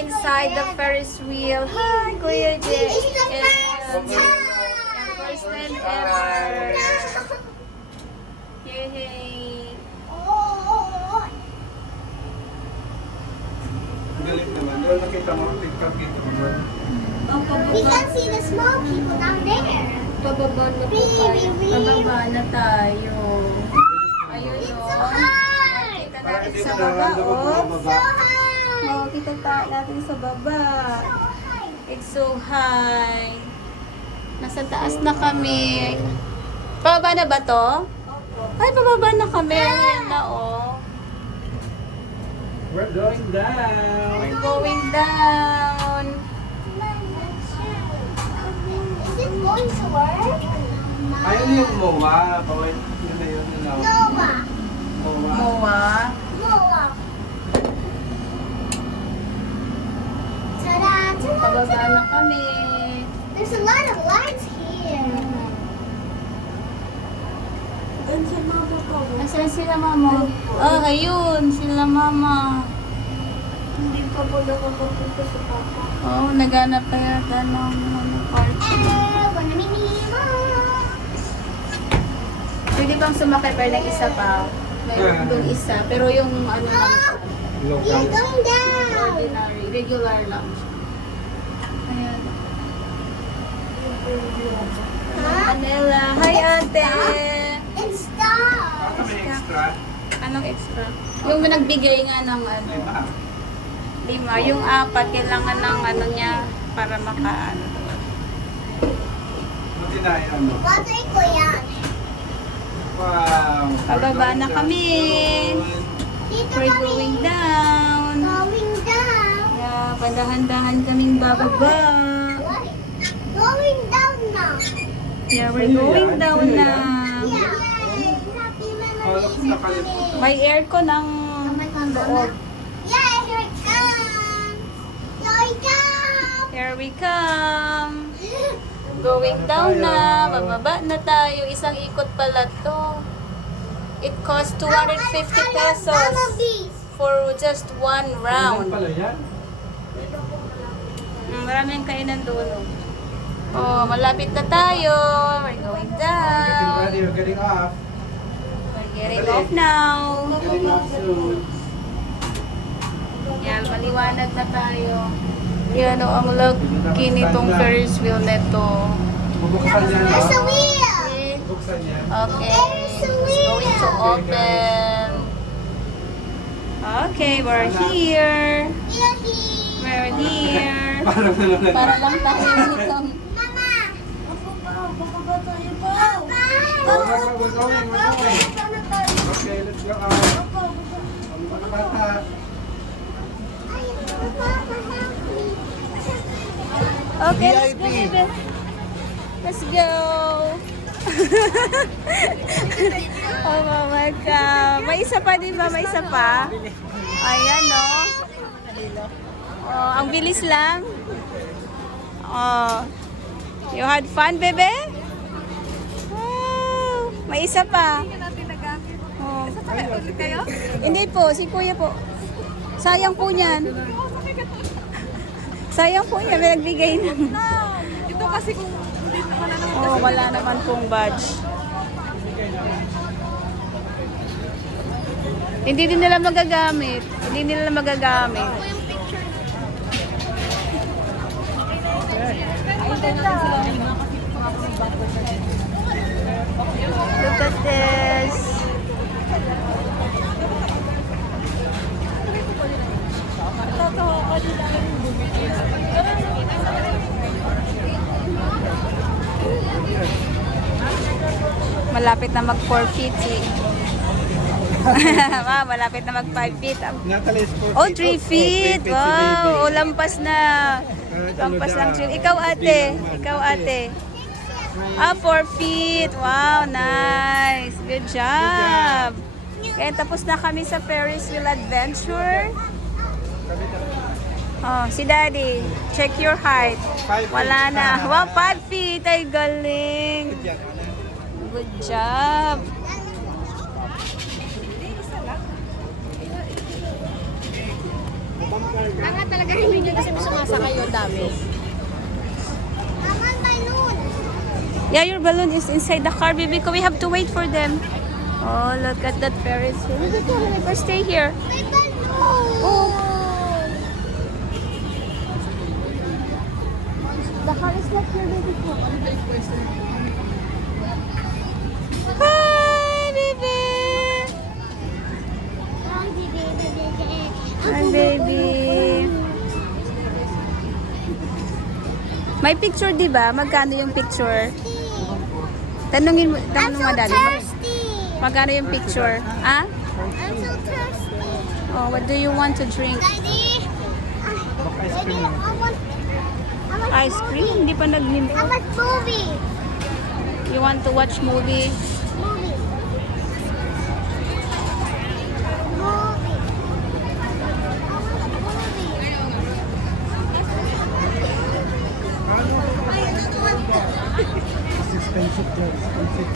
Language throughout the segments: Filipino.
inside the Ferris wheel. Hi, Kuya Jay. First time ever. Yay! Galing naman. Doon nakita mo, TikTok dito mo. We can see the small people down there. Pababa na po tayo. Pababa na tayo. Ayun It's o. so high. Kita Para natin hindi sa na baba, naman oh. So high. Oh, kita natin sa baba. It's so high. Nasa taas na kami. Pababa na ba to? Ay, pababa na kami. Ayan na, oh. We're going down. We're going down. Is it going to work? Ayun yung MOA. Bawal yun na yun. Noah. MOA. Moa. Noah. Ta-da, ta-da, Pababa ta-da. na kami. There's a lot of lights here. Nasaan sila, mama? Oh, ayun. Sila, mama. Hindi pa po nakakapunta sa papa. Oh, naghanap pa yata ng parking. Wanna meet me more? Pwede bang sumakay pa ng isa pa? Mayroon doon isa. Pero yung ano lang siya. We're Local. going down. Ordinary. Regular lang siya. Ayan. Huh? Manila. Hi, ate! And stop. Baka may extra. Anong extra? Yung nagbigay nga ng ano, Lima. 5. Yung 4, kailangan ng ano niya para makaano. Buti na yan. no? Battery ko yan. Wow. Pababa na kami. Dito We're kami. going down. Going down. Yeah, padahan-dahan kaming bababa. Going down now. Yeah, we're going down na. Yeah. Happy Kala ko nakalimutan. May aircon ang loob. Yeah, here it comes. Here it comes. Here we come. Going down na. Bababa na tayo. Isang ikot pala to. It costs 250 pesos Bumblebees. for just one Ano round. pala yan? Maraming kainan doon. Oh, malapit na tayo. We're going Getting down. ready. We're getting off. We're getting off now. Getting off soon. Yan, maliwanag na tayo. Yan o, ang laki nitong Ferris wheel neto. Bubuksan yan. There's a no? wheel. Bubuksan yan. Okay, it's going to open. Okay, we're here. We're here. We're here. Parang nalalag. Para lang tayo nitong... Mama. We're going. Okay, let's go out. Mga bata. Okay, let's go, VIP. baby. Let's go. Oh, mama ka. May isa pa, di ba? May isa pa. Ayan, no? Oh, ang bilis lang. Oh. You had fun, bebe? Wow. May isa pa. Oh. Hindi po, si kuya po. Sayang po niyan. Sayang po niya, may nagbigay ng... Ito kasi kung hindi naman Oh, wala naman pong badge. Hindi din nila magagamit. Hindi nila magagamit. Look at this. Malapit na mag 4 feet eh. Malapit na mag 5 feet. Natalie is 4 Oh, 3 feet. Wow, oh, lampas na. Lampas lang. Ikaw ate. Ikaw ate. 4 feet. Wow, nice. Good job. Kaya tapos na kami sa Ferris wheel adventure. Oh, si Daddy. Check your height. 5 feet. Wala na. Wow, 5 feet. Ay, galing. Good job. Talaga hindi Kasi may sumasakay yung dami. Mama, balloon. Yeah, your balloon is inside the car, baby. We have to wait for them. Oh, look at that Ferris wheel. Let's stay here. May balloon. Oh. The car is not here, baby. Hi, baby. Hi, baby. May picture, di ba? Magkano yung picture? Tanong mo I'm so dali. thirsty. Magkano yung picture? Ah? I'm so thirsty. Oh, what do you want to drink? Daddy. Daddy, I want Ice cream? Hindi pa naglimpo. I want movie. You want to watch movie? Movie. Movie. It's expensive there. Expensive.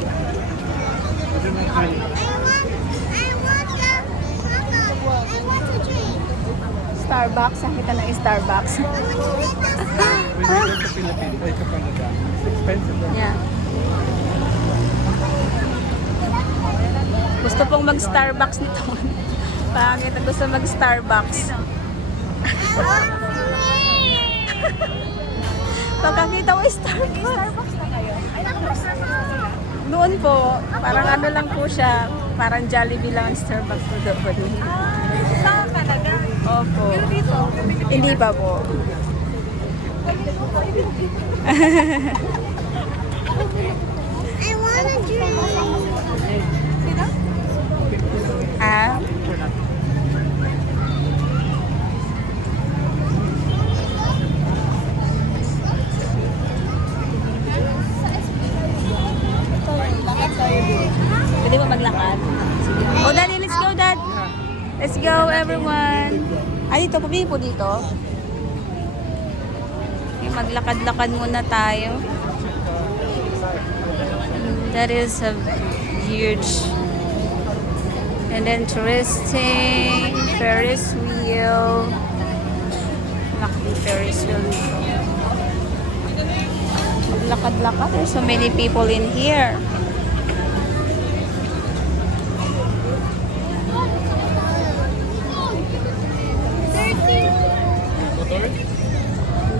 I don't have money. I want to drink. Starbucks. Ang kita ng Starbucks. I want to drink the sun. When you go to Philippines, like to Canada, it's expensive there. Yeah. Gusto pong mag-Starbucks nito. Pangit na gusto mag-Starbucks. I want to drink. Pagkakita ko Starbucks. Noon po, parang ano lang po siya. Parang Jollibee lang ang Starbucks po doon. Saan talaga? Opo. Pero dito, Hindi pa po. I want to drink. sino? Ah? Pwede ba maglakad? Sige. Oh, Daddy, let's go, Dad. Let's go, everyone. Ay, dito. Pumili po dito. Okay, maglakad-lakad muna tayo. That is a huge and interesting Ferris wheel. Lucky Ferris wheel. Maglakad-lakad. There's so many people in here.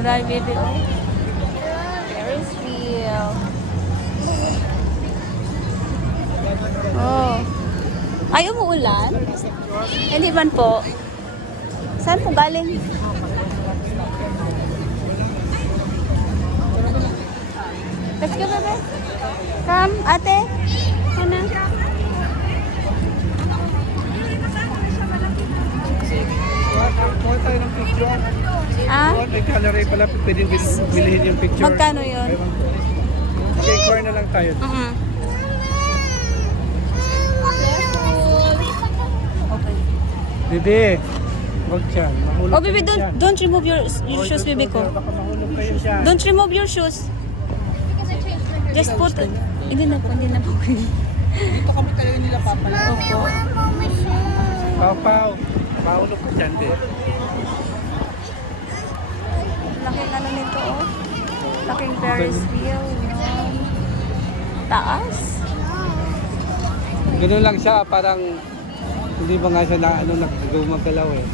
Grabe, baby. Ferris wheel. Oh. Ay, umuulan? Hindi man po. Saan po galing? Let's go, baby. Come, ate. Ano? Kuha tayo ng picture. Ah? May gallery pala, pwedeng bilhin yung picture. Magkano yun? Okay, kuha na lang tayo. Bibi, huwag siya. Mahulog Oh, baby, kayo dyan. don't remove your Oh, shoes, don't baby go ko. there. Baka mahulog kayo dyan. Don't remove your shoes. Just put... Hindi na po. Dito kami talaga nila papala. Opo. Pau, pau. Mahulog ka dyan, din. Laking ano nito, oh. Laking Ferris wheel. Yun. Taas. Ganun lang siya, parang hindi ba nga siya na nagagalaw eh.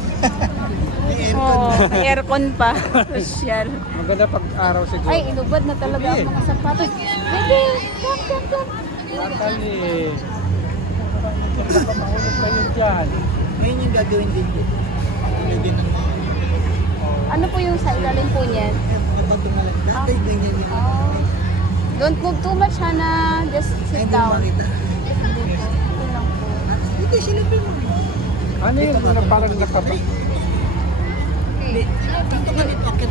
Oh, may aircon pa. Social. Maganda pag araw siguro. Ay, inubad na talaga ang mga sapatos. Baby, come. Lakan eh. Baka mahulog kayo dyan. Ngayon yung gagawin din dito. Ano po yung sa ilalim po niyan? Kapag tumalag. Dati ganyan yun. Oh. Don't move too much, Hana. Just sit down. Ito lang po. Dito sila din. Ano yun? Parang nakapa. Dito kami pakit.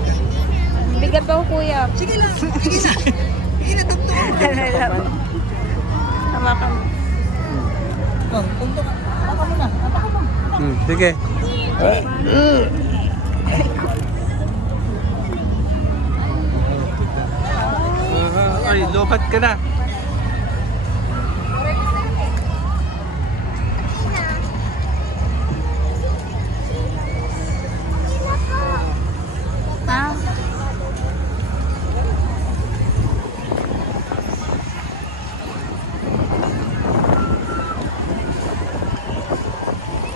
Bigat pa ko, kuya. Sige lang. Sige sa. Sige na, takto. Tama ka. Oh, tunto ka. Taka mo na. Taka mo. Sige. Ay, lobat ka na.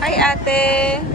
Hi, ate.